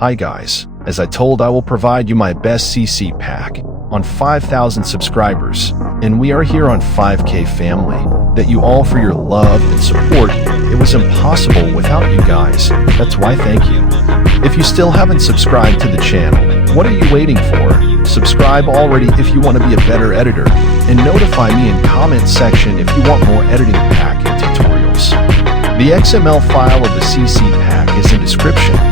Hi guys, as I told, I will provide you my best CC pack on 5,000 subscribers, and we are here on 5K family. That you all for your love and support. It was impossible without you guys. That's why thank you. If you still haven't subscribed to the channel, what are you waiting for? Subscribe already if you want to be a better editor, and notify me in comment section if you want more editing pack and tutorials. The XML file of the CC pack is in description.